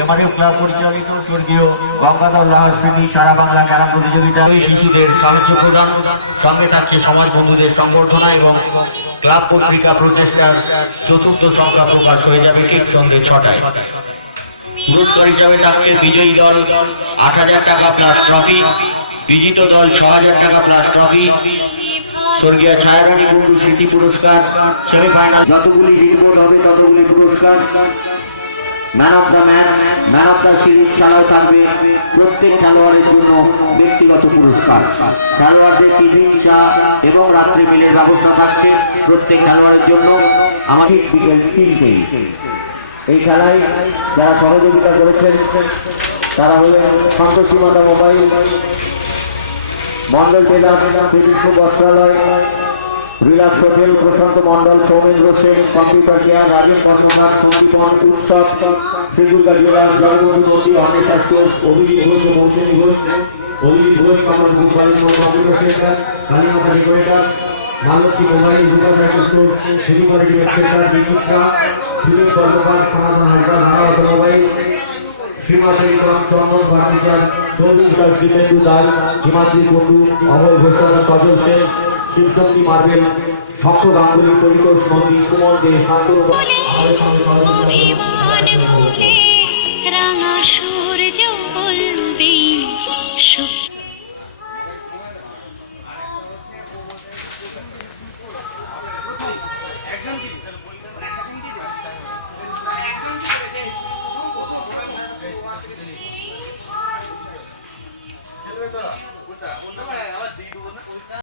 MRF club পরিচালিত স্বর্গীয় গঙ্গাধর লাহার স্মৃতি সারা বাংলা ক্যারাম প্রতিযোগিতা শিশুদের সাহায্য প্রদান, সঙ্গে থাকছে সমাজ বন্ধুদের সংবর্ধনা এবং ক্লাব পত্রিকা প্রচেষ্টার চতুর্থ সংখ্যা প্রকাশ হয়ে যাবে ঠিক সন্ধ্যে 6টায়। পুরস্কার হিসাবে থাকছে বিজয়ী দল 8,000 টাকা প্লাস ট্রফি, বিজিত দল 6,000 টাকা প্লাস ট্রফি, স্বর্গীয় ছায়ারানী বন্ধু স্মৃতি পুরস্কার, সেমিফাইনাল যতগুলি রিপোর্ট হবে ততগুলি পুরস্কার, man of the match, man of the series ছাড়াও থাকবে প্রত্যেক খেলোয়াড়ের জন্য ব্যক্তিগত পুরস্কার। খেলোয়াড়দের টিফিন, চা এবং রাত্রে মিলের ব্যবস্থা থাকছে প্রত্যেক খেলোয়াড়ের জন্য। আমার ঠিক বিকেল 3টেই এই খেলায় যারা সহযোগিতা করেছেন তারা হলেন সন্তোষী মাতা মোবাইল, মন্ডল টেলার, বস্ত্রালয়, relax hotel, Prashanta Mondal, Soumendra Sen, computer care, Rajen Karmakar, Sandipan Utsav, Sridurga jewellers, Jagabandhu Mandir, Anwesha store, Abhijit Ghosh ও Mousumi Ghosh, Abhijit Ghosh, Kamal Bhupali computer centre, Kalimata decorator, Malati mobile, Rupa store, Srimoni centre, Bichitra, Sunil Karmakar, Samadhan হাসপাতাল, ভাড়া অটোমোবাইল, শ্রীমাতারিকরণ, চন্দন ফার্নিচার, চৌধুরী দীপেন্দু দাস, হিমাদ্রি কুন্ডু, অভয় ঘোষণা, সজল সেন, শিবশক্তি মার্বেল, শক্ত গাঙ্গুলি, পরিতোষ মন্দির, কুমল দে, শান্তনু খেলবে তোরা